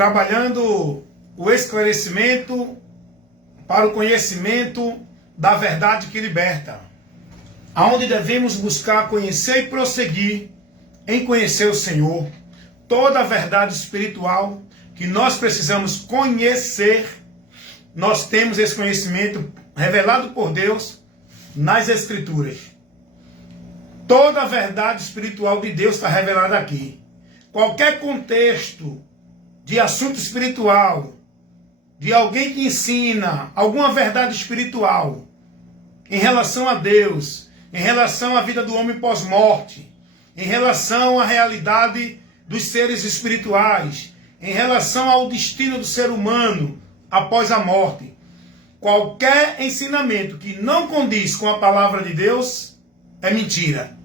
trabalhando o esclarecimento para o conhecimento da verdade que liberta, aonde devemos buscar conhecer e prosseguir em conhecer o Senhor, toda a verdade espiritual que nós precisamos conhecer. Nós temos esse conhecimento revelado por Deus nas Escrituras. Toda a verdade espiritual de Deus está revelada aqui. Qualquer contexto de assunto espiritual, de alguém que ensina alguma verdade espiritual em relação a Deus, em relação à vida do homem pós-morte, em relação à realidade dos seres espirituais, em relação ao destino do ser humano após a morte. Qualquer ensinamento que não condiz com a palavra de Deus é mentira.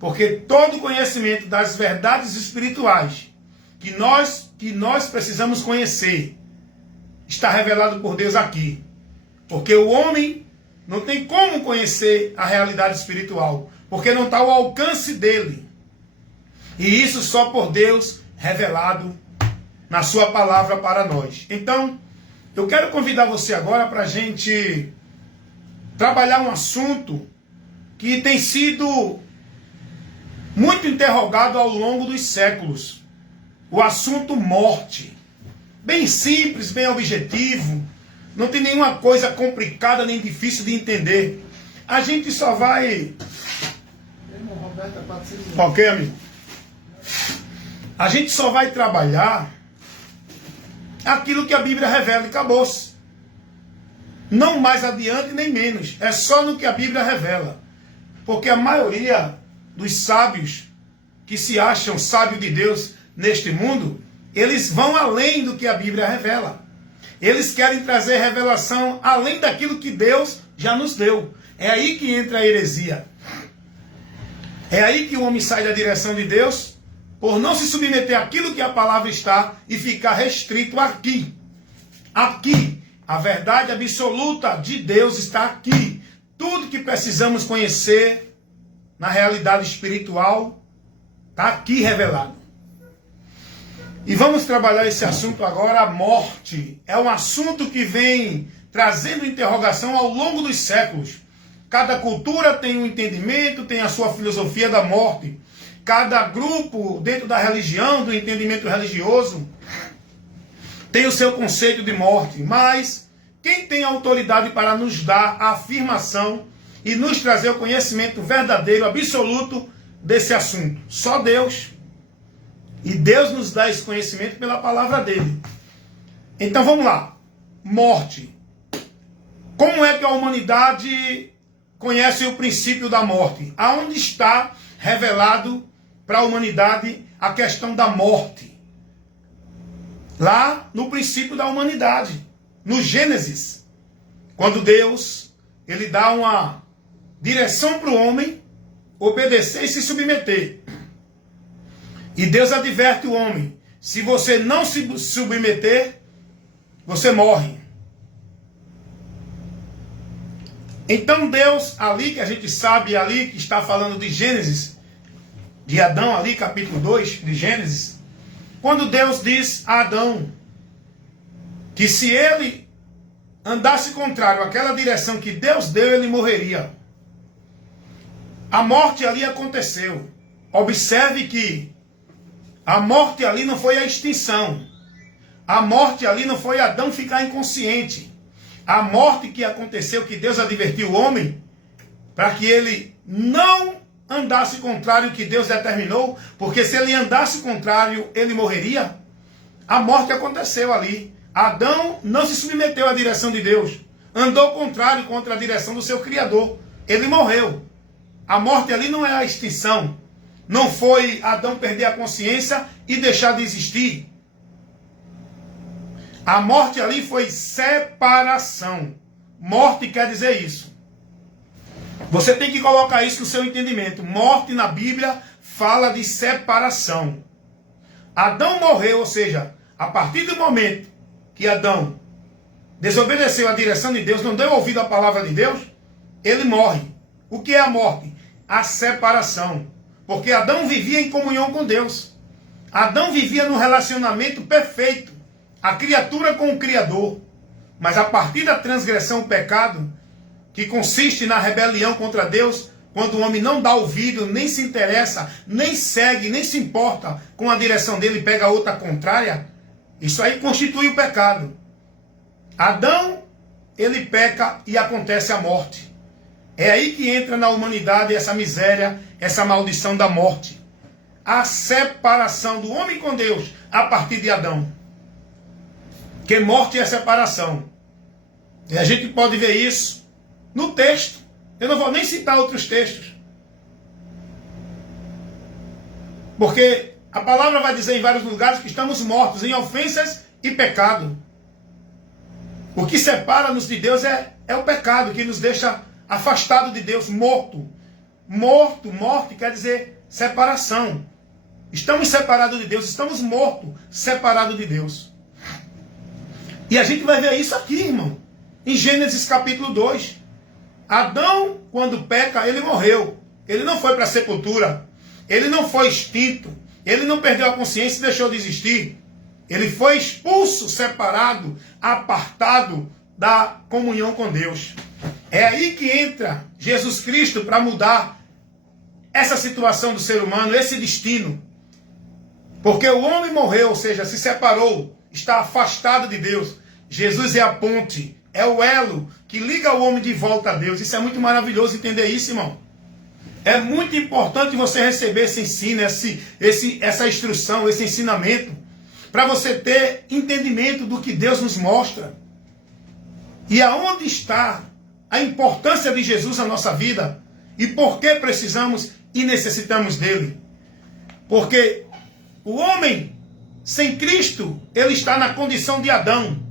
Porque todo conhecimento das verdades espirituais que nós precisamos conhecer está revelado por Deus aqui. Porque o homem não tem como conhecer a realidade espiritual, porque não está ao alcance dele. E isso só por Deus revelado na sua palavra para nós. Então, eu quero convidar você agora para a gente trabalhar um assunto que tem sido muito interrogado ao longo dos séculos. O assunto morte. Bem simples, bem objetivo. Não tem nenhuma coisa complicada nem difícil de entender. A gente só vai... Ok, amigo? A gente só vai trabalhar aquilo que a Bíblia revela e acabou-se. Não mais adiante nem menos. É só no que a Bíblia revela. Porque a maioria dos sábios que se acham sábios de Deus neste mundo, eles vão além do que a Bíblia revela. Eles querem trazer revelação além daquilo que Deus já nos deu. É aí que entra a heresia. É aí que o homem sai da direção de Deus por não se submeter àquilo que a palavra está e ficar restrito aqui. Aqui. A verdade absoluta de Deus está aqui. Tudo que precisamos conhecer na realidade espiritual está aqui revelado. E vamos trabalhar esse assunto agora, a morte. É um assunto que vem trazendo interrogação ao longo dos séculos. Cada cultura tem um entendimento, tem a sua filosofia da morte. Cada grupo dentro da religião, do entendimento religioso, tem o seu conceito de morte. Mas quem tem autoridade para nos dar a afirmação e nos trazer o conhecimento verdadeiro, absoluto desse assunto? Só Deus. E Deus nos dá esse conhecimento pela palavra dele. Então vamos lá. Morte. Como é que a humanidade conhece o princípio da morte? Aonde está revelado para a humanidade a questão da morte? Lá no princípio da humanidade. No Gênesis. Quando Deus, ele dá uma direção para o homem obedecer e se submeter. E Deus adverte o homem: se você não se submeter, você morre. Então Deus, ali que a gente sabe, ali que está falando de Gênesis, de Adão, ali capítulo 2 de Gênesis, quando Deus diz a Adão que se ele andasse contrário àquela direção que Deus deu, ele morreria. A morte ali aconteceu. Observe que a morte ali não foi a extinção. A morte ali não foi Adão ficar inconsciente. A morte que aconteceu, que Deus advertiu o homem, para que ele não andasse contrário ao que Deus determinou, porque se ele andasse contrário, ele morreria. A morte aconteceu ali. Adão não se submeteu à direção de Deus. Andou contrário contra a direção do seu Criador. Ele morreu. A morte ali não é a extinção. Não foi Adão perder a consciência e deixar de existir. A morte ali foi separação. Morte quer dizer isso. Você tem que colocar isso no seu entendimento. Morte na Bíblia fala de separação. Adão morreu, ou seja, a partir do momento que Adão desobedeceu a direção de Deus, não deu ouvido à palavra de Deus, ele morre. O que é a morte? A separação. Porque Adão vivia em comunhão com Deus. Adão vivia num relacionamento perfeito. a criatura com o Criador. Mas a partir da transgressão, o pecado, que consiste na rebelião contra Deus, quando o homem não dá ouvido, nem se interessa, nem segue, nem se importa com a direção dele e pega outra contrária, isso aí constitui o pecado. Adão, ele peca e acontece a morte. É aí que entra na humanidade essa miséria, essa maldição da morte. A separação do homem com Deus a partir de Adão. Que morte é separação. E a gente pode ver isso no texto. Eu não vou nem citar outros textos. Porque a palavra vai dizer em vários lugares que estamos mortos em ofensas e pecado. O que separa-nos de Deus é o pecado, que nos deixa afastado de Deus, morto. Morte quer dizer separação. Estamos separados de Deus, estamos mortos, separados de Deus. E a gente vai ver isso aqui, irmão. Em Gênesis capítulo 2. Adão, quando peca, ele morreu. Ele não foi para a sepultura. Ele não foi extinto. Ele não perdeu a consciência e deixou de existir. Ele foi expulso, separado, apartado da comunhão com Deus. É aí que entra Jesus Cristo para mudar essa situação do ser humano, esse destino. Porque o homem morreu, ou seja, se separou, está afastado de Deus. Jesus é a ponte, é o elo que liga o homem de volta a Deus. Isso é muito maravilhoso entender isso, irmão. É muito importante você receber esse ensino, essa instrução, esse ensinamento, para você ter entendimento do que Deus nos mostra. E aonde está a importância de Jesus na nossa vida e por que precisamos e necessitamos dele. Porque o homem sem Cristo, ele está na condição de Adão,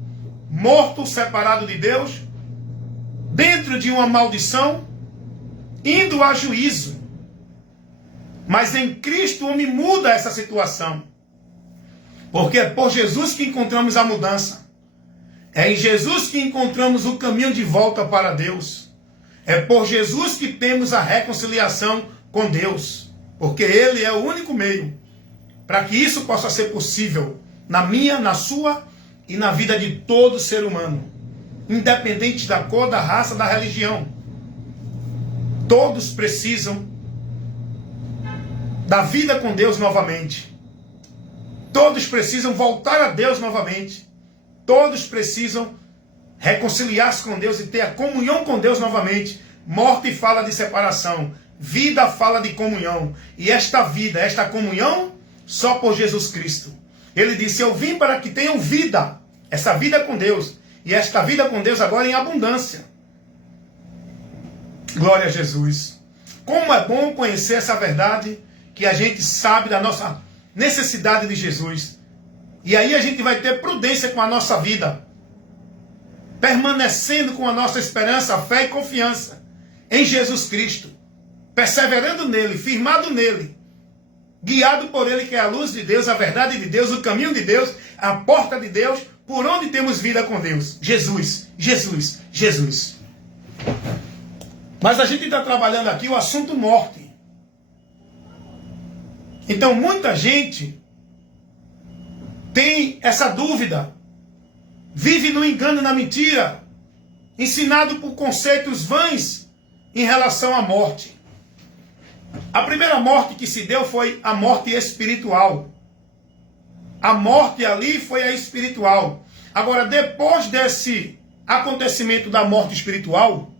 morto, separado de Deus, dentro de uma maldição, indo a juízo. Mas em Cristo o homem muda essa situação. Porque é por Jesus que encontramos a mudança. É em Jesus que encontramos o caminho de volta para Deus. É por Jesus que temos a reconciliação com Deus. Porque Ele é o único meio para que isso possa ser possível na minha, na sua e na vida de todo ser humano. Independente da cor, da raça, da religião. Todos precisam da vida com Deus novamente. Todos precisam voltar a Deus novamente. Todos precisam reconciliar-se com Deus e ter a comunhão com Deus novamente. Morte fala de separação. Vida fala de comunhão. E esta vida, esta comunhão, só por Jesus Cristo. Ele disse, eu vim para que tenham vida. Essa vida com Deus. E esta vida com Deus agora em abundância. Glória a Jesus. Como é bom conhecer essa verdade que a gente sabe da nossa necessidade de Jesus. E aí a gente vai ter prudência com a nossa vida. Permanecendo com a nossa esperança, fé e confiança em Jesus Cristo. Perseverando nele, firmado nele. Guiado por ele que é a luz de Deus, a verdade de Deus, o caminho de Deus, a porta de Deus, por onde temos vida com Deus. Jesus, Jesus, Jesus. Mas a gente está trabalhando aqui o assunto morte. Então muita gente tem essa dúvida, vive no engano, na mentira, ensinado por conceitos vãs em relação à morte. A primeira morte que se deu foi a morte espiritual. A morte ali foi a espiritual. Agora, depois desse acontecimento da morte espiritual,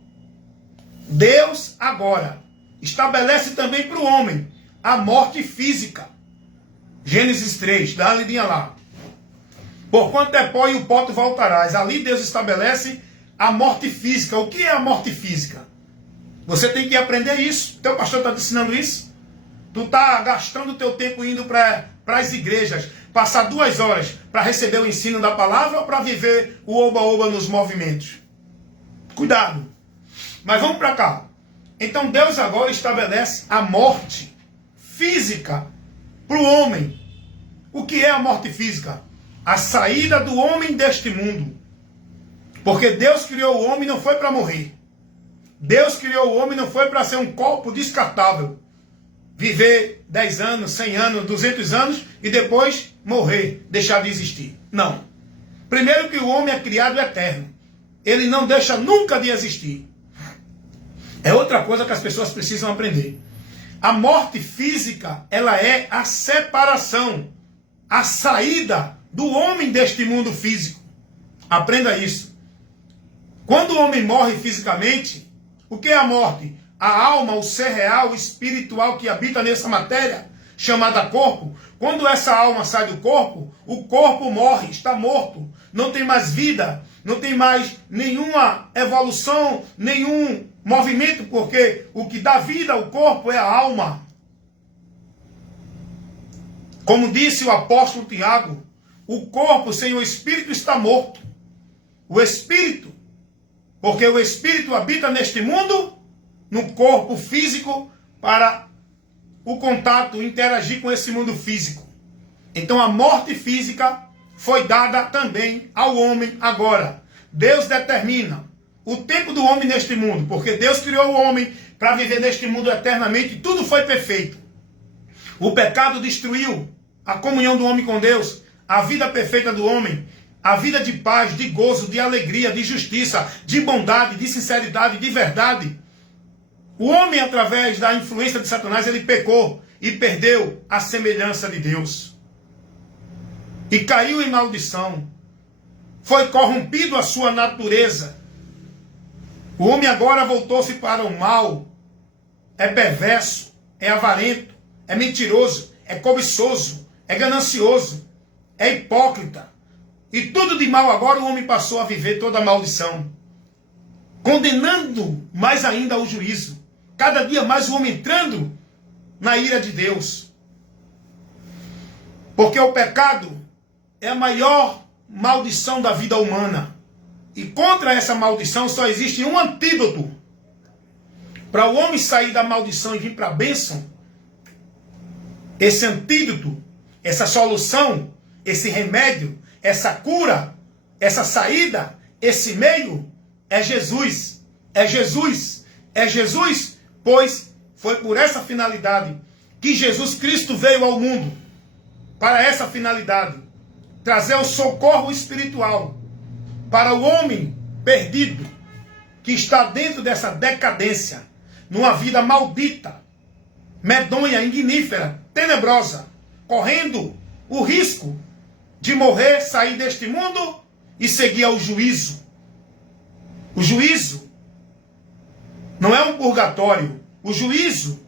Deus agora estabelece também para o homem a morte física. Gênesis 3, dá uma lidinha lá. Porquanto é pó e o pó tu voltarás. Ali Deus estabelece a morte física. O que é a morte física? Você tem que aprender isso. Teu pastor está te ensinando isso? Tu está gastando o teu tempo indo para as igrejas, passar 2 horas para receber o ensino da palavra ou para viver o oba-oba nos movimentos? Cuidado. Mas vamos para cá. Então Deus agora estabelece a morte física para o homem. O que é a morte física? A saída do homem deste mundo. Porque Deus criou o homem não foi para morrer. Deus criou o homem não foi para ser um corpo descartável. Viver 10 anos, 100 anos, 200 anos e depois morrer, deixar de existir. Não. Primeiro que o homem é criado eterno. Ele não deixa nunca de existir. É outra coisa que as pessoas precisam aprender. A morte física, ela é a separação, a saída do homem deste mundo físico. Aprenda isso. Quando o homem morre fisicamente, o que é a morte? A alma, o ser real, o espiritual que habita nessa matéria, chamada corpo. Quando essa alma sai do corpo, o corpo morre, está morto. Não tem mais vida, não tem mais nenhuma evolução, nenhum movimento, porque o que dá vida ao corpo é a alma. Como disse o apóstolo Tiago, o corpo sem o espírito está morto. O espírito, porque o espírito habita neste mundo, no corpo físico, para o contato, interagir com esse mundo físico. Então a morte física foi dada também ao homem agora. Deus determina o tempo do homem neste mundo, porque Deus criou o homem para viver neste mundo eternamente e tudo foi perfeito. O pecado destruiu a comunhão do homem com Deus, a vida perfeita do homem, a vida de paz, de gozo, de alegria, de justiça, de bondade, de sinceridade, de verdade. O homem, através da influência de Satanás, ele pecou e perdeu a semelhança de Deus. E caiu em maldição. Foi corrompido a sua natureza. O homem agora voltou-se para o mal. É perverso, é avarento, é mentiroso, é cobiçoso, é ganancioso, é hipócrita. E tudo de mal agora o homem passou a viver toda a maldição. Condenando mais ainda o juízo. Cada dia mais o homem entrando na ira de Deus. Porque o pecado é a maior maldição da vida humana. E contra essa maldição só existe um antídoto. Para o homem sair da maldição e vir para a bênção, esse antídoto, essa solução, esse remédio, essa cura, essa saída, esse meio, é Jesus. É Jesus. É Jesus, pois foi por essa finalidade que Jesus Cristo veio ao mundo. Para essa finalidade. Trazer o socorro espiritual para o homem perdido que está dentro dessa decadência, numa vida maldita, medonha, ignífera, tenebrosa, correndo o risco de morrer, sair deste mundo e seguir ao juízo. O juízo não é um purgatório. O juízo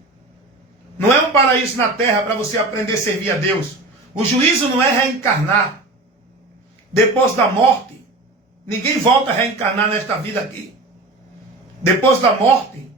não é um paraíso na terra para você aprender a servir a Deus. O juízo não é reencarnar. Depois da morte, ninguém volta a reencarnar nesta vida aqui. Depois da morte,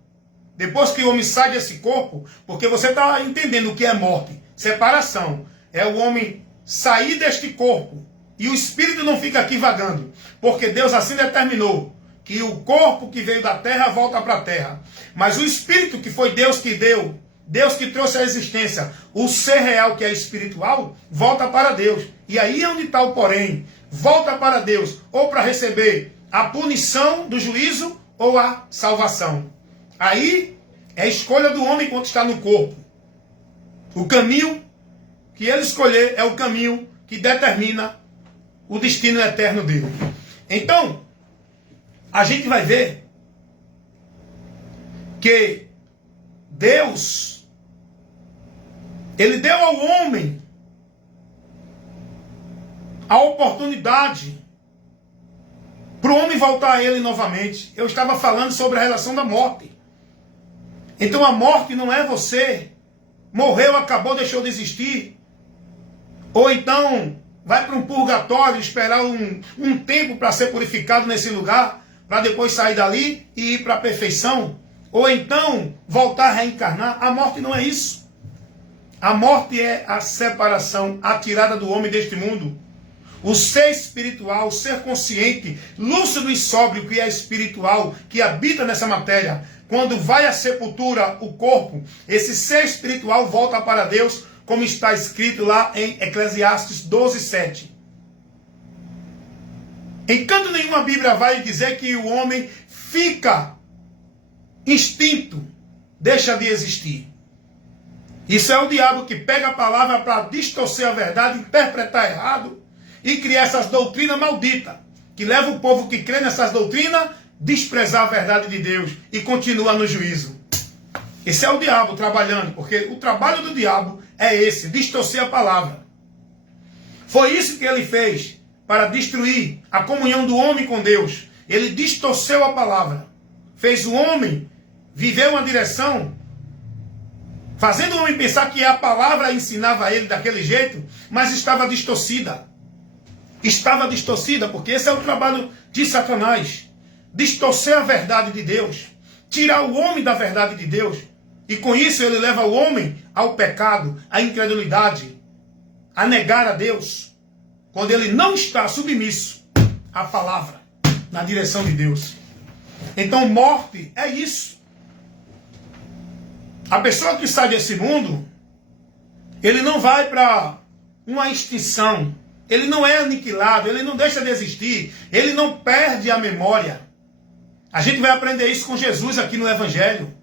depois que o homem sai desse corpo, porque você está entendendo o que é morte. Separação. É o homem sair deste corpo e o espírito não fica aqui vagando. Porque Deus assim determinou que o corpo que veio da terra volta para a terra. Mas o espírito que foi Deus que deu, Deus que trouxe a existência, o ser real que é espiritual, volta para Deus. E aí é onde está o porém. Volta para Deus, ou para receber a punição do juízo, ou a salvação. Aí é a escolha do homem enquanto está no corpo. O caminho que ele escolher é o caminho que determina o destino eterno dele. Então, a gente vai ver que Deus, ele deu ao homem a oportunidade para o homem voltar a ele novamente. Eu estava falando sobre a relação da morte. Então a morte não é você morreu, acabou, deixou de existir. Ou então vai para um purgatório, esperar um tempo para ser purificado nesse lugar, para depois sair dali e ir para a perfeição. Ou então voltar a reencarnar. A morte não é isso. A morte é a separação, a tirada do homem deste mundo. O ser espiritual, o ser consciente, lúcido e sóbrio, que é espiritual, que habita nessa matéria, quando vai à sepultura, o corpo, esse ser espiritual volta para Deus, como está escrito lá em Eclesiastes 12:7. Em canto nenhum a Bíblia vai dizer que o homem fica extinto, deixa de existir. Isso é o diabo que pega a palavra para distorcer a verdade, interpretar errado, e criar essas doutrinas malditas, que leva o povo que crê nessas doutrinas a desprezar a verdade de Deus e continuar no juízo. Esse é o diabo trabalhando, porque o trabalho do diabo é esse, distorcer a palavra. Foi isso que ele fez para destruir a comunhão do homem com Deus. Ele distorceu a palavra, fez o homem viver uma direção, fazendo o homem pensar que a palavra ensinava ele daquele jeito, mas estava distorcida. Estava distorcida, porque esse é o trabalho de Satanás. Distorcer a verdade de Deus, tirar o homem da verdade de Deus. E com isso ele leva o homem ao pecado, à incredulidade, a negar a Deus, quando ele não está submisso à palavra, na direção de Deus. Então morte é isso. A pessoa que sai desse mundo, ele não vai para uma extinção, ele não é aniquilado, ele não deixa de existir, ele não perde a memória. A gente vai aprender isso com Jesus aqui no Evangelho.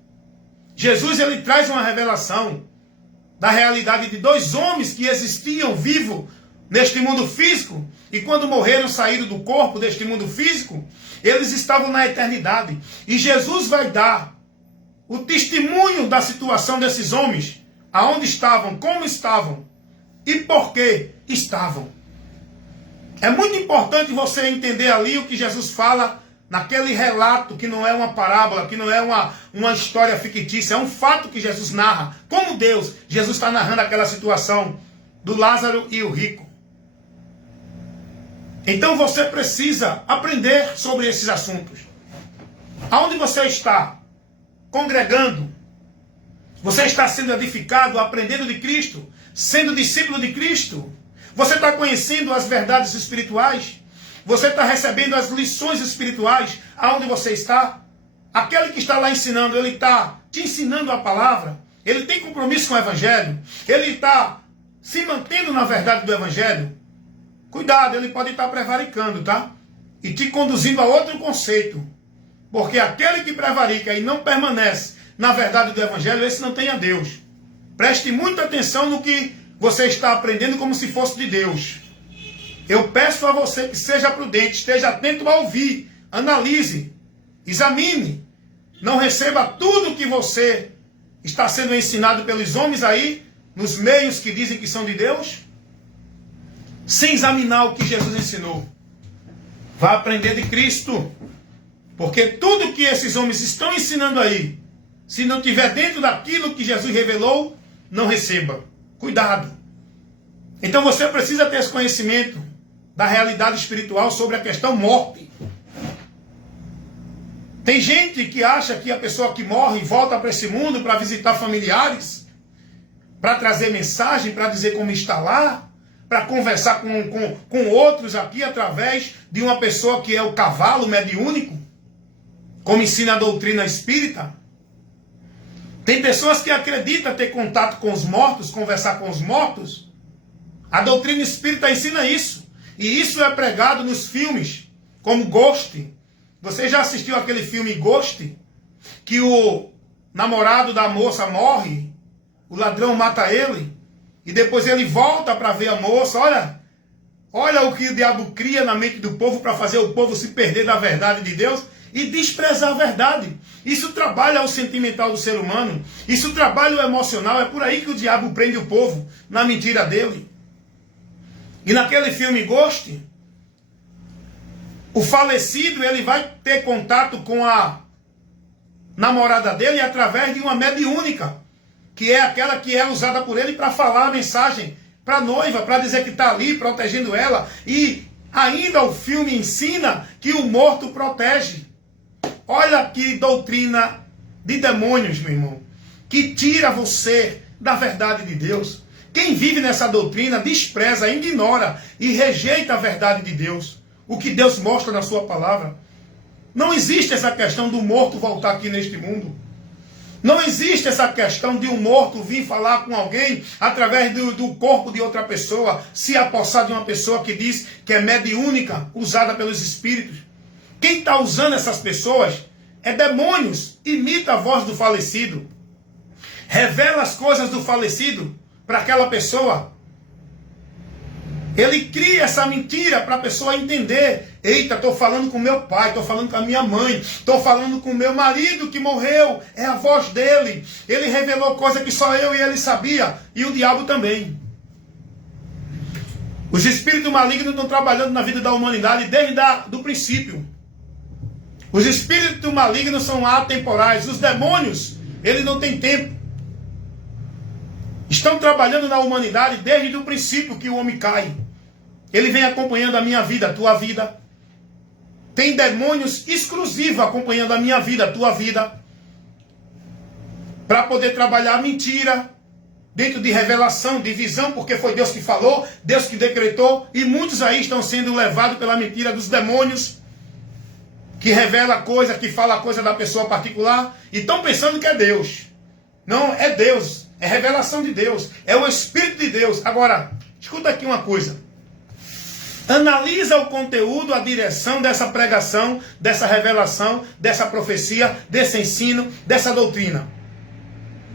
Jesus, ele traz uma revelação da realidade de dois homens que existiam vivos neste mundo físico, e quando morreram, saíram do corpo deste mundo físico, eles estavam na eternidade. E Jesus vai dar o testemunho da situação desses homens, aonde estavam, como estavam e por que estavam. É muito importante você entender ali o que Jesus fala naquele relato, que não é uma parábola, que não é uma história fictícia, é um fato que Jesus narra. Como Deus, Jesus está narrando aquela situação do Lázaro e o rico. Então você precisa aprender sobre esses assuntos. Aonde você está congregando, você está sendo edificado, aprendendo de Cristo, sendo discípulo de Cristo, você está conhecendo as verdades espirituais, você está recebendo as lições espirituais aonde você está. Aquele que está lá ensinando, ele está te ensinando a palavra, ele tem compromisso com o Evangelho, ele está se mantendo na verdade do Evangelho. Cuidado, ele pode estar prevaricando, tá? E te conduzindo a outro conceito. Porque aquele que prevarica e não permanece na verdade do Evangelho, esse não tem a Deus. Preste muita atenção no que você está aprendendo como se fosse de Deus. Eu peço a você que seja prudente, esteja atento a ouvir, analise, examine. Não receba tudo que você está sendo ensinado pelos homens aí, nos meios que dizem que são de Deus, sem examinar o que Jesus ensinou. Vá aprender de Cristo. Porque tudo que esses homens estão ensinando aí, se não estiver dentro daquilo que Jesus revelou, não receba. Cuidado. Então você precisa ter esse conhecimento da realidade espiritual sobre a questão morte. Tem gente que acha que a pessoa que morre volta para esse mundo para visitar familiares, para trazer mensagem, para dizer como está lá, para conversar com outros aqui através de uma pessoa que é o cavalo mediúnico, como ensina a doutrina espírita. Tem pessoas que acreditam ter contato com os mortos, conversar com os mortos. A doutrina espírita ensina isso. E isso é pregado nos filmes, como Ghost. Você já assistiu aquele filme Ghost? Que o namorado da moça morre, o ladrão mata ele, e depois ele volta para ver a moça. Olha o que o diabo cria na mente do povo para fazer o povo se perder da verdade de Deus e desprezar a verdade. Isso trabalha o sentimental do ser humano. Isso trabalha o emocional. É por aí que o diabo prende o povo, na mentira dele. E naquele filme Ghost, o falecido ele vai ter contato com a namorada dele através de uma mediúnica, que é aquela que é usada por ele para falar a mensagem para a noiva, para dizer que está ali protegendo ela. E ainda o filme ensina que o morto protege. Olha que doutrina de demônios, meu irmão, que tira você da verdade de Deus. Quem vive nessa doutrina despreza, ignora e rejeita a verdade de Deus, o que Deus mostra na sua palavra. Não existe essa questão do morto voltar aqui neste mundo. Não existe essa questão de um morto vir falar com alguém através do corpo de outra pessoa, se apossar de uma pessoa que diz que é mediúnica, usada pelos espíritos. Quem está usando essas pessoas é demônios, imita a voz do falecido, revela as coisas do falecido para aquela pessoa. Ele cria essa mentira para a pessoa entender. Eita, estou falando com meu pai, estou falando com a minha mãe, estou falando com meu marido que morreu. É a voz dele. Ele revelou coisa que só eu e ele sabia. E o diabo também. Os espíritos malignos estão trabalhando na vida da humanidade desde o princípio. Os espíritos malignos são atemporais. Os demônios, eles não têm tempo. Estão trabalhando na humanidade desde o princípio que o homem cai. Ele vem acompanhando a minha vida, a tua vida. Tem demônios exclusivos acompanhando a minha vida, a tua vida. Para poder trabalhar a mentira. Dentro de revelação, de visão, porque foi Deus que falou, Deus que decretou. E muitos aí estão sendo levados pela mentira dos demônios. Que revela coisa, que fala coisa da pessoa particular. E estão pensando que é Deus. Não, é Deus. É revelação de Deus. É o Espírito de Deus. Agora, escuta aqui uma coisa. Analisa o conteúdo, a direção dessa pregação, dessa revelação, dessa profecia, desse ensino, dessa doutrina.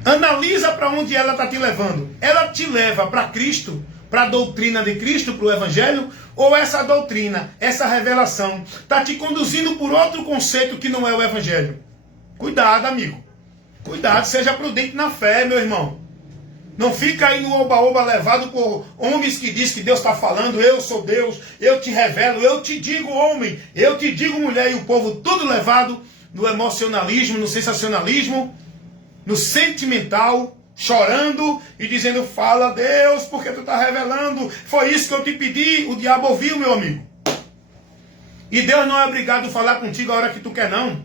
Analisa para onde ela está te levando. Ela te leva para Cristo, para a doutrina de Cristo, para o Evangelho, ou essa doutrina, essa revelação, está te conduzindo por outro conceito que não é o Evangelho? Cuidado, amigo. Cuidado, seja prudente na fé, meu irmão. Não fica aí no oba-oba levado por homens que dizem que Deus está falando, eu sou Deus, eu te revelo, eu te digo homem, eu te digo mulher, e o povo tudo levado no emocionalismo, no sensacionalismo, no sentimental, chorando e dizendo, fala Deus, porque tu está revelando, foi isso que eu te pedi. O diabo ouviu, meu amigo. E Deus não é obrigado a falar contigo a hora que tu quer, não.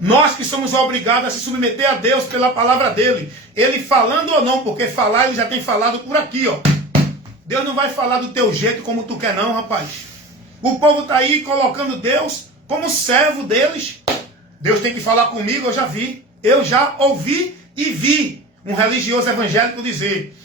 Nós que somos obrigados a se submeter a Deus pela palavra dele. Ele falando ou não, porque falar ele já tem falado por aqui, ó. Deus não vai falar do teu jeito como tu quer, não, rapaz. O povo está aí colocando Deus como servo deles. Deus tem que falar comigo, eu já vi. Eu já ouvi e vi um religioso evangélico dizer,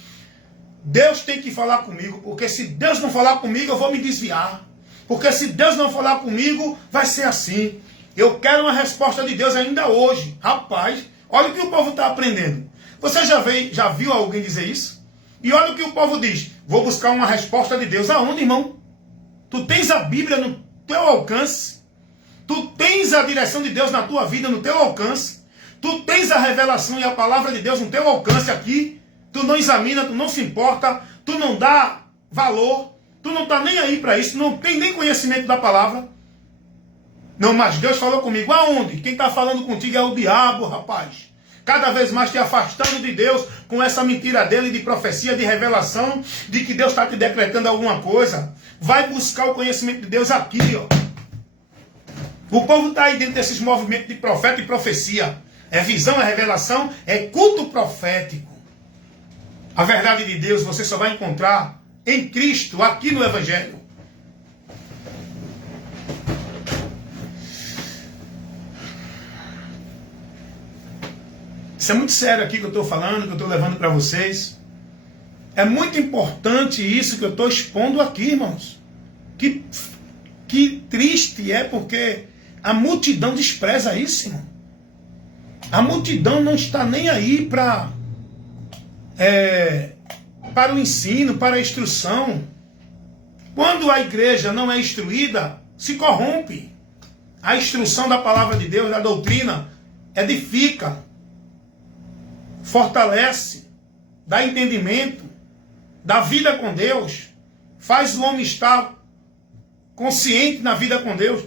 Deus tem que falar comigo, porque se Deus não falar comigo, eu vou me desviar. Porque se Deus não falar comigo, vai ser assim. Eu quero uma resposta de Deus ainda hoje. Rapaz, olha o que o povo está aprendendo. Você já viu alguém dizer isso? E olha o que o povo diz. Vou buscar uma resposta de Deus. Aonde, irmão? Tu tens a Bíblia no teu alcance. Tu tens a direção de Deus na tua vida no teu alcance. Tu tens a revelação e a palavra de Deus no teu alcance aqui. Tu não examina, tu não se importa. Tu não dá valor. Tu não está nem aí para isso. Não tem nem conhecimento da palavra. Não, mas Deus falou comigo. Aonde? Quem está falando contigo é o diabo, rapaz. Cada vez mais te afastando de Deus com essa mentira dele de profecia, de revelação, de que Deus está te decretando alguma coisa. Vai buscar o conhecimento de Deus aqui, ó. O povo está aí dentro desses movimentos de profeta e profecia. É visão, é revelação, é culto profético. A verdade de Deus você só vai encontrar em Cristo, aqui no Evangelho. Isso é muito sério aqui que eu estou falando, que eu estou levando para vocês. É muito importante isso que eu estou expondo aqui, irmãos. Que triste é porque a multidão despreza isso, irmão. A multidão não está nem aí para o ensino, para a instrução. Quando a igreja não é instruída, se corrompe. A instrução da palavra de Deus, da doutrina, edifica, fortalece, dá entendimento, dá vida com Deus, faz o homem estar consciente na vida com Deus.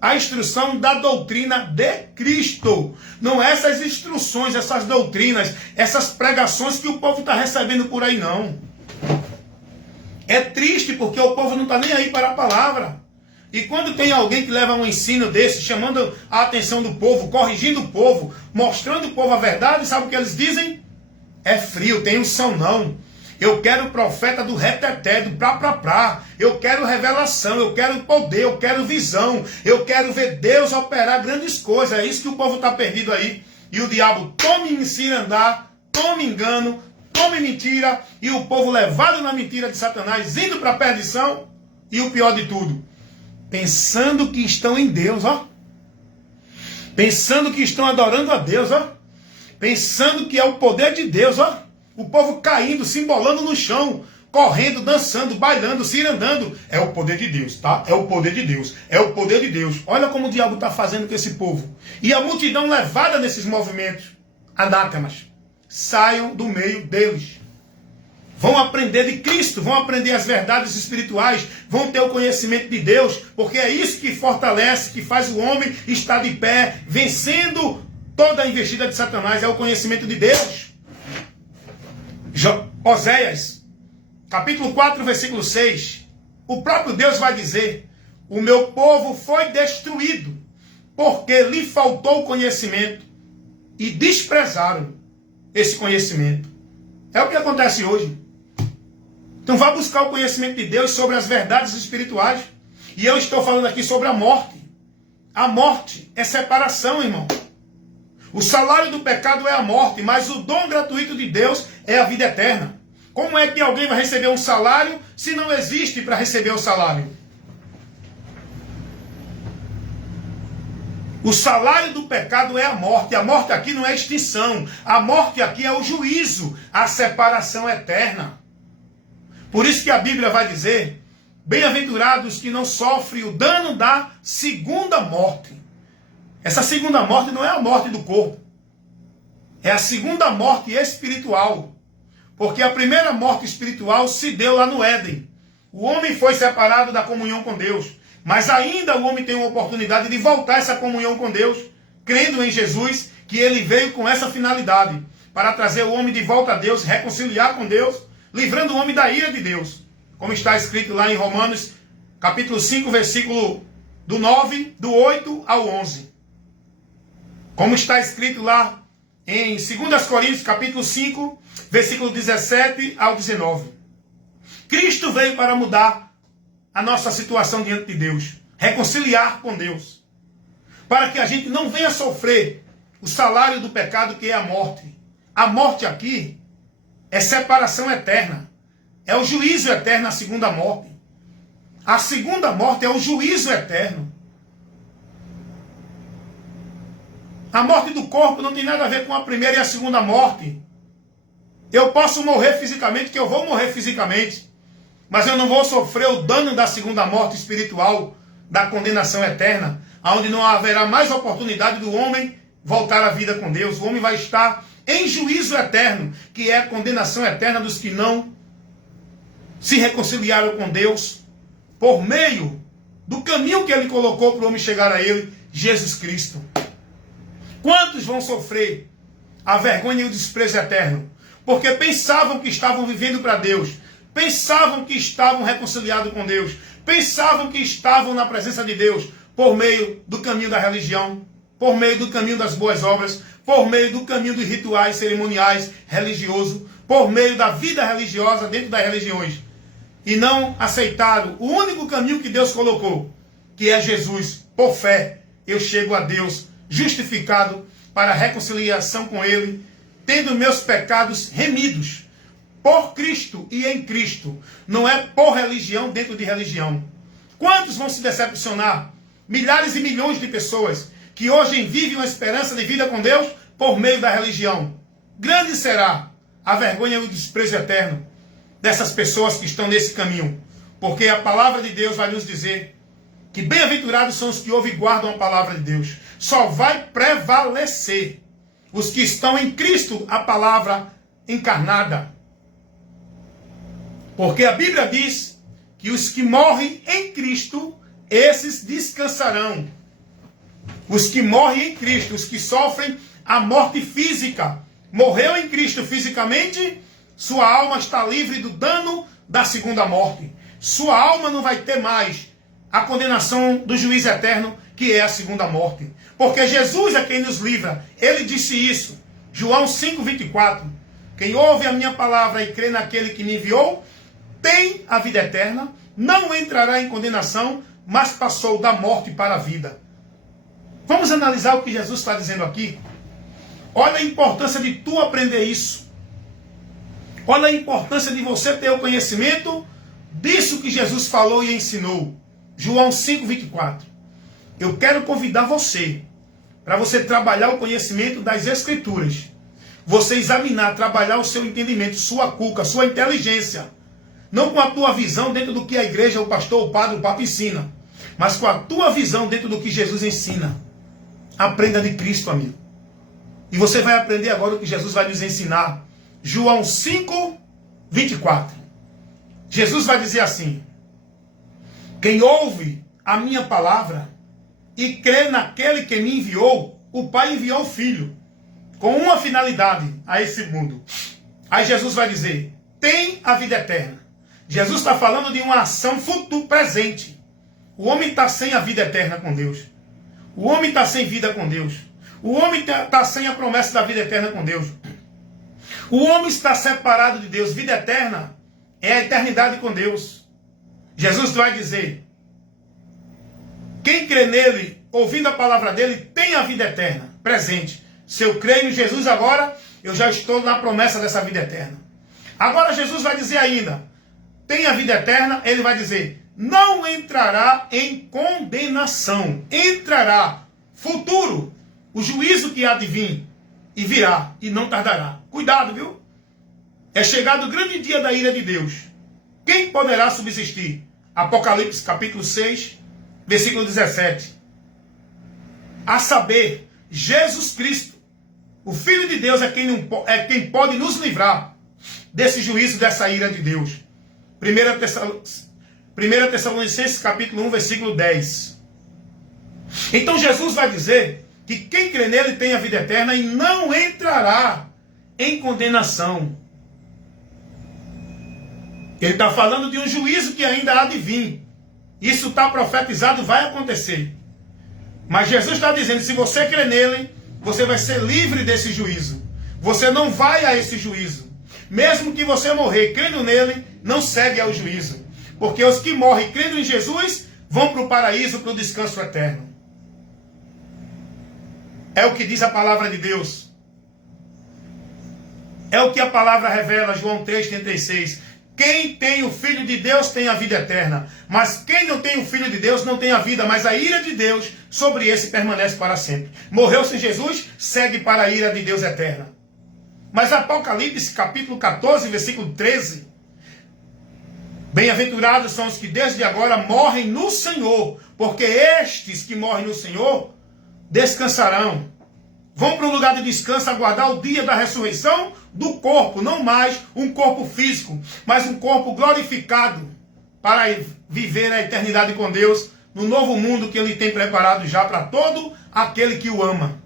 A instrução da doutrina de Cristo. Não é essas instruções, essas doutrinas, essas pregações que o povo está recebendo por aí, não. É triste porque o povo não está nem aí para a palavra. E quando tem alguém que leva um ensino desse, chamando a atenção do povo, corrigindo o povo, mostrando o povo a verdade, sabe o que eles dizem? É frio, tem unção não. Eu quero o profeta do reteté, do prá. Eu quero revelação, eu quero poder, eu quero visão. Eu quero ver Deus operar grandes coisas. É isso que o povo está perdido aí. E o diabo tome encirandar, tome engano, tome mentira. E o povo levado na mentira de Satanás, indo para a perdição. E o pior de tudo, pensando que estão em Deus, ó. Pensando que estão adorando a Deus, ó. Pensando que é o poder de Deus, ó. O povo caindo, se embolando no chão, correndo, dançando, bailando, cirandando. É o poder de Deus, tá? É o poder de Deus. É o poder de Deus. Olha como o diabo está fazendo com esse povo. E a multidão levada nesses movimentos, anátemas, saiam do meio deles. Vão aprender de Cristo, vão aprender as verdades espirituais, vão ter o conhecimento de Deus, porque é isso que fortalece, que faz o homem estar de pé, vencendo toda a investida de Satanás, é o conhecimento de Deus. Oséias, capítulo 4, versículo 6, o próprio Deus vai dizer: o meu povo foi destruído, porque lhe faltou conhecimento, e desprezaram esse conhecimento. É o que acontece hoje. Então vá buscar o conhecimento de Deus sobre as verdades espirituais. E eu estou falando aqui sobre a morte. A morte é separação, irmão. O salário do pecado é a morte, mas o dom gratuito de Deus é a vida eterna. Como é que alguém vai receber um salário se não existe para receber o salário? O salário do pecado é a morte. A morte aqui não é extinção. A morte aqui é o juízo, a separação eterna. Por isso que a Bíblia vai dizer: bem-aventurados que não sofrem o dano da segunda morte. Essa segunda morte não é a morte do corpo. É a segunda morte espiritual. Porque a primeira morte espiritual se deu lá no Éden. O homem foi separado da comunhão com Deus. Mas ainda o homem tem uma oportunidade de voltar essa comunhão com Deus, crendo em Jesus, que ele veio com essa finalidade, para trazer o homem de volta a Deus, reconciliar com Deus, livrando o homem da ira de Deus. Como está escrito lá em Romanos, capítulo 5, versículo do 9, do 8 ao 11. Como está escrito lá em 2 Coríntios, capítulo 5, versículo 17 ao 19. Cristo veio para mudar a nossa situação diante de Deus, reconciliar com Deus, para que a gente não venha sofrer o salário do pecado, que é a morte. A morte aqui é separação eterna, é o juízo eterno, a segunda morte. A segunda morte é o juízo eterno. A morte do corpo não tem nada a ver com a primeira e a segunda morte. Eu posso morrer fisicamente, que eu vou morrer fisicamente, mas eu não vou sofrer o dano da segunda morte espiritual, da condenação eterna, onde não haverá mais oportunidade do homem voltar à vida com Deus. O homem vai estar em juízo eterno, que é a condenação eterna dos que não se reconciliaram com Deus por meio do caminho que ele colocou para o homem chegar a ele, Jesus Cristo. Quantos vão sofrer a vergonha e o desprezo eterno? Porque pensavam que estavam vivendo para Deus, pensavam que estavam reconciliados com Deus, pensavam que estavam na presença de Deus por meio do caminho da religião, por meio do caminho das boas obras, por meio do caminho dos rituais cerimoniais religiosos, por meio da vida religiosa dentro das religiões. E não aceitaram o único caminho que Deus colocou, que é Jesus. Por fé, eu chego a Deus justificado para a reconciliação com Ele, tendo meus pecados remidos por Cristo e em Cristo. Não é por religião dentro de religião. Quantos vão se decepcionar? Milhares e milhões de pessoas que hoje vivem uma esperança de vida com Deus por meio da religião. Grande será a vergonha e o desprezo eterno dessas pessoas que estão nesse caminho. Porque a palavra de Deus vai nos dizer que bem-aventurados são os que ouvem e guardam a palavra de Deus. Só vai prevalecer os que estão em Cristo, a palavra encarnada. Porque a Bíblia diz que os que morrem em Cristo, esses descansarão. Os que morrem em Cristo, os que sofrem a morte física, morreu em Cristo fisicamente, sua alma está livre do dano da segunda morte. Sua alma não vai ter mais a condenação do juízo eterno, que é a segunda morte. Porque Jesus é quem nos livra. Ele disse isso. João 5,24. Quem ouve a minha palavra e crê naquele que me enviou, tem a vida eterna, não entrará em condenação, mas passou da morte para a vida. Vamos analisar o que Jesus está dizendo aqui? Olha a importância de tu aprender isso. Olha a importância de você ter o conhecimento disso que Jesus falou e ensinou. João 5,24. Eu quero convidar você para você trabalhar o conhecimento das Escrituras. Você examinar, trabalhar o seu entendimento, sua cuca, sua inteligência. Não com a tua visão dentro do que a igreja, o pastor, o padre, o papa ensina, mas com a tua visão dentro do que Jesus ensina. Aprenda de Cristo, amigo. E você vai aprender agora o que Jesus vai nos ensinar. João 5, 24. Jesus vai dizer assim: quem ouve a minha palavra e crê naquele que me enviou, o Pai enviou o Filho, com uma finalidade a esse mundo. Aí Jesus vai dizer, tem a vida eterna. Jesus está falando de uma ação futuro, presente. O homem está sem a vida eterna com Deus. O homem está sem vida com Deus. O homem está sem a promessa da vida eterna com Deus. O homem está separado de Deus. Vida eterna é a eternidade com Deus. Jesus vai dizer, quem crê nele, ouvindo a palavra dele, tem a vida eterna, presente. Se eu creio em Jesus agora, eu já estou na promessa dessa vida eterna. Agora Jesus vai dizer ainda, tem a vida eterna, ele vai dizer, não entrará em condenação. Entrará, futuro, o juízo que há de vir, e virá, e não tardará. Cuidado, viu? É chegado o grande dia da ira de Deus. Quem poderá subsistir? Apocalipse capítulo 6, versículo 17. A saber, Jesus Cristo, o Filho de Deus, é quem pode nos livrar desse juízo, dessa ira de Deus. 1 Tessalonicenses capítulo 1, versículo 10. Então Jesus vai dizer que quem crê nele tem a vida eterna e não entrará em condenação. Ele está falando de um juízo que ainda há de vir. Isso está profetizado, vai acontecer. Mas Jesus está dizendo, se você crê nele, você vai ser livre desse juízo. Você não vai a esse juízo. Mesmo que você morrer crendo nele, não segue ao juízo. Porque os que morrem crendo em Jesus, vão para o paraíso, para o descanso eterno. É o que diz a palavra de Deus. É o que a palavra revela, João 3,36. Quem tem o Filho de Deus tem a vida eterna. Mas quem não tem o Filho de Deus não tem a vida. Mas a ira de Deus sobre esse permanece para sempre. Morreu sem Jesus, segue para a ira de Deus eterna. Mas Apocalipse capítulo 14, versículo 13. Bem-aventurados são os que desde agora morrem no Senhor. Porque estes que morrem no Senhor descansarão. Vão para um lugar de descanso aguardar o dia da ressurreição do corpo. Não mais um corpo físico, mas um corpo glorificado para viver a eternidade com Deus no novo mundo que Ele tem preparado já para todo aquele que o ama.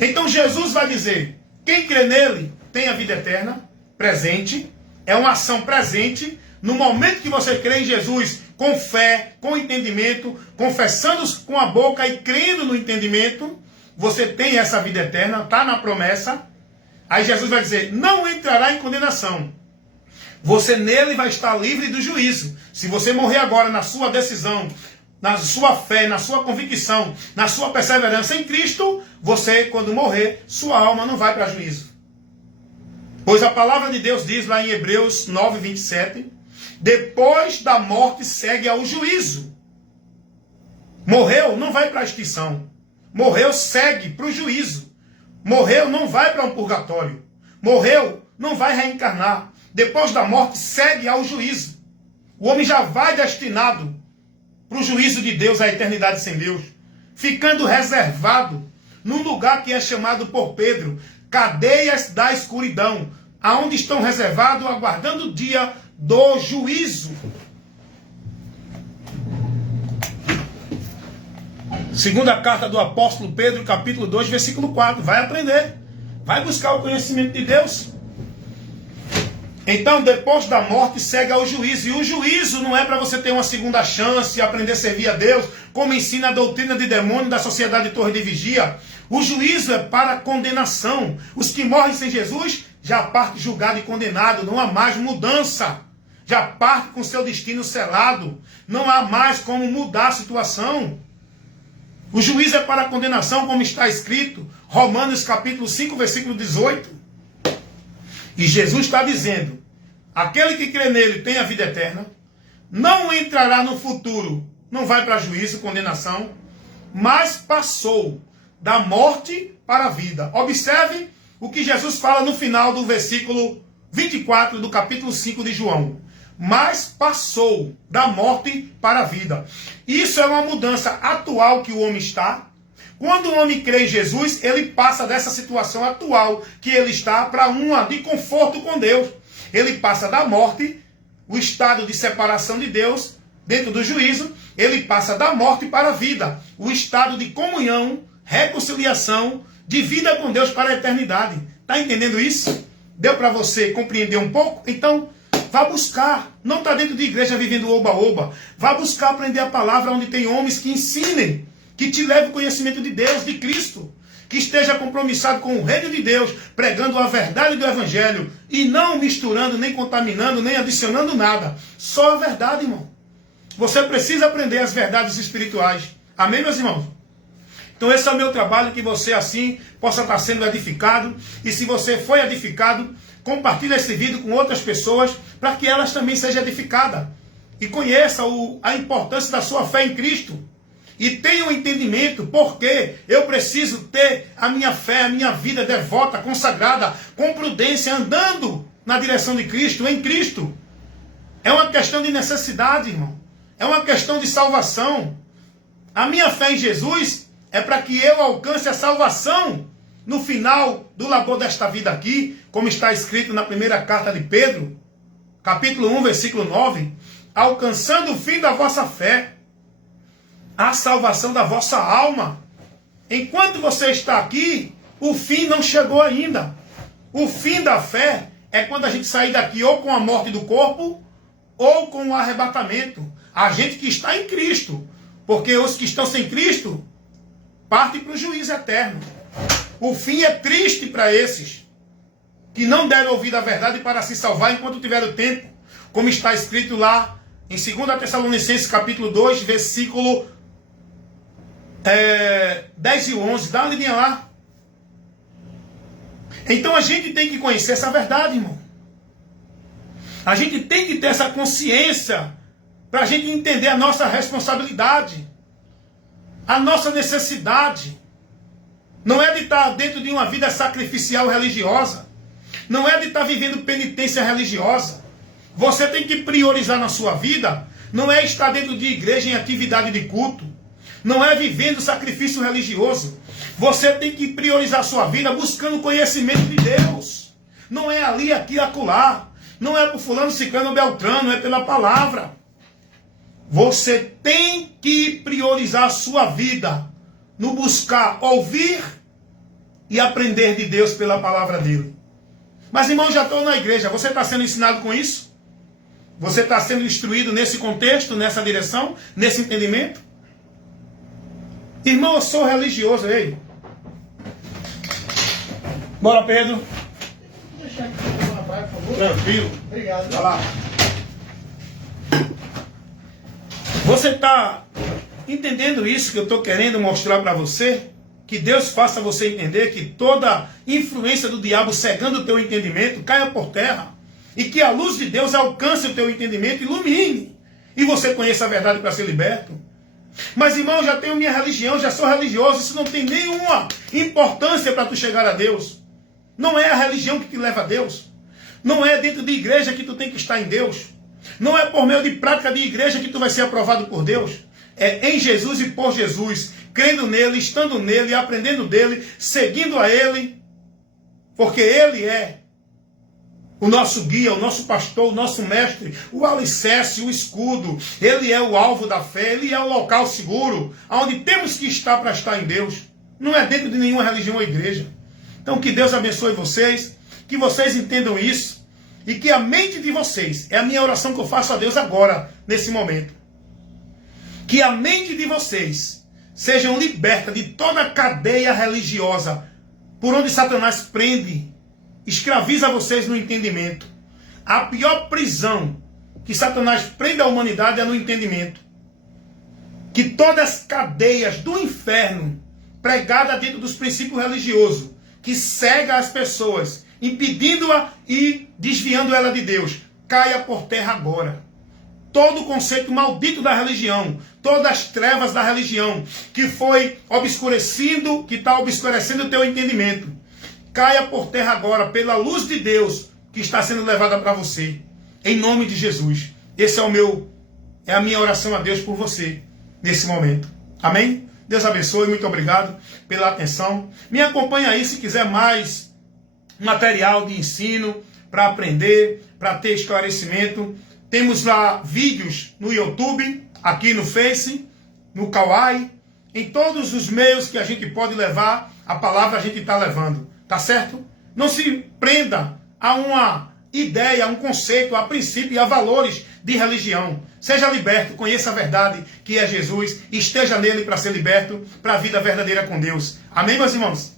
Então Jesus vai dizer, quem crê nele tem a vida eterna, presente, é uma ação presente. No momento que você crê em Jesus, com fé, com entendimento, confessando com a boca e crendo no entendimento, você tem essa vida eterna, está na promessa. Aí Jesus vai dizer, não entrará em condenação. Você nele vai estar livre do juízo. Se você morrer agora na sua decisão, na sua fé, na sua convicção, na sua perseverança em Cristo, você, quando morrer, sua alma não vai para juízo. Pois a palavra de Deus diz lá em Hebreus 9, 27, depois da morte segue ao juízo. Morreu, não vai para a extinção. Morreu, segue para o juízo. Morreu, não vai para um purgatório. Morreu, não vai reencarnar. Depois da morte, segue ao juízo. O homem já vai destinado para o juízo de Deus, a eternidade sem Deus. Ficando reservado num lugar que é chamado por Pedro, cadeias da escuridão, aonde estão reservados, aguardando o dia do juízo. Segunda carta do apóstolo Pedro, capítulo 2, versículo 4. Vai aprender. Vai buscar o conhecimento de Deus. Então, depois da morte, segue ao juízo. E o juízo não é para você ter uma segunda chance e aprender a servir a Deus, como ensina a doutrina de demônio da sociedade Torre de Vigia. O juízo é para a condenação. Os que morrem sem Jesus já partem julgado e condenado. Não há mais mudança. Já parte com seu destino selado. Não há mais como mudar a situação. O juízo é para a condenação, como está escrito, Romanos capítulo 5, versículo 18. E Jesus está dizendo, aquele que crê nele tem a vida eterna, não entrará no futuro, não vai para juízo, condenação, mas passou da morte para a vida. Observe o que Jesus fala no final do versículo 24 do capítulo 5 de João. mas passou da morte para a vida. Isso é uma mudança atual que o homem está. Quando o homem crê em Jesus, ele passa dessa situação atual que ele está para uma de conforto com Deus. Ele passa da morte, o estado de separação de Deus, dentro do juízo, ele passa da morte para a vida, o estado de comunhão, reconciliação, de vida com Deus para a eternidade. Está entendendo isso? Deu para você compreender um pouco? Então, vá buscar. Não está dentro de igreja vivendo oba-oba. Vá buscar aprender a palavra onde tem homens que ensinem, que te levem o conhecimento de Deus, de Cristo. Que esteja compromissado com o reino de Deus, pregando a verdade do Evangelho e não misturando, nem contaminando, nem adicionando nada. Só a verdade, irmão. Você precisa aprender as verdades espirituais. Amém, meus irmãos? Então esse é o meu trabalho, que você assim possa estar sendo edificado. E se você foi edificado, compartilhe esse vídeo com outras pessoas, para que elas também sejam edificadas. E conheça a importância da sua fé em Cristo. E tenha um entendimento, porque eu preciso ter a minha fé, a minha vida devota, consagrada, com prudência, andando na direção de Cristo, em Cristo. É uma questão de necessidade, irmão. É uma questão de salvação. A minha fé em Jesus é para que eu alcance a salvação no final do labor desta vida aqui, como está escrito na primeira carta de Pedro, capítulo 1, versículo 9, alcançando o fim da vossa fé, a salvação da vossa alma. Enquanto você está aqui, o fim não chegou ainda. O fim da fé é quando a gente sair daqui ou com a morte do corpo, ou com o arrebatamento. A gente que está em Cristo. Porque os que estão sem Cristo partem para o juízo eterno. O fim é triste para esses que não deram ouvido à verdade para se salvar enquanto tiveram tempo. Como está escrito lá em 2 Tessalonicenses capítulo 2, versículo 10 e 11. Dá uma lidinha lá. Então a gente tem que conhecer essa verdade, irmão. A gente tem que ter essa consciência para a gente entender a nossa responsabilidade, a nossa necessidade. Não é de estar dentro de uma vida sacrificial religiosa. Não é de estar vivendo penitência religiosa. Você tem que priorizar na sua vida. Não é estar dentro de igreja em atividade de culto. Não é vivendo sacrifício religioso. Você tem que priorizar a sua vida buscando conhecimento de Deus. Não é ali, aqui, acolá. Não é por fulano, ciclano, beltrano. É pela palavra. Você tem que priorizar a sua vida no buscar ouvir e aprender de Deus pela palavra dele. Mas, irmão, já estou na igreja. Você está sendo ensinado com isso? Você está sendo instruído nesse contexto, nessa direção, nesse entendimento? Irmão, eu sou religioso, ei. Bora, Pedro. Deixa aqui uma praia, por favor. Tranquilo. Obrigado. Vai lá. Você está entendendo isso que eu estou querendo mostrar para você? Que Deus faça você entender que toda influência do diabo cegando o teu entendimento caia por terra. E que a luz de Deus alcance o teu entendimento, ilumine. E você conheça a verdade para ser liberto. Mas, irmão, eu já tenho minha religião, já sou religioso. Isso não tem nenhuma importância para tu chegar a Deus. Não é a religião que te leva a Deus. Não é dentro de igreja que tu tem que estar em Deus. Não é por meio de prática de igreja que tu vai ser aprovado por Deus. É em Jesus e por Jesus. Crendo nele, estando nele, aprendendo dele, seguindo a ele. Porque ele é o nosso guia, o nosso pastor, o nosso mestre, o alicerce, o escudo. Ele é o alvo da fé, ele é o local seguro, onde temos que estar para estar em Deus. Não é dentro de nenhuma religião ou igreja. Então que Deus abençoe vocês, que vocês entendam isso, e que a mente de vocês, é a minha oração que eu faço a Deus agora, nesse momento, que a mente de vocês sejam libertas de toda a cadeia religiosa, por onde Satanás prende, escraviza vocês no entendimento. A pior prisão que Satanás prende a humanidade é no entendimento. Que todas as cadeias do inferno, pregadas dentro dos princípios religiosos, que cega as pessoas, impedindo-a e desviando ela de Deus, caia por terra agora. Todo o conceito maldito da religião, todas as trevas da religião, que foi obscurecindo, que está obscurecendo o teu entendimento, caia por terra agora, pela luz de Deus que está sendo levada para você. em nome de Jesus. Esse é a minha oração a Deus por você nesse momento. Amém? Deus abençoe, muito obrigado pela atenção. Me acompanhe aí se quiser mais material de ensino para aprender, para ter esclarecimento. Temos lá vídeos no YouTube, aqui no Face, no Kawaii, em todos os meios que a gente pode levar a palavra, a gente está levando. Tá certo? Não se prenda a uma ideia, a um conceito, a princípio e a valores de religião. Seja liberto, conheça a verdade que é Jesus, esteja nele para ser liberto, para a vida verdadeira com Deus. Amém, meus irmãos?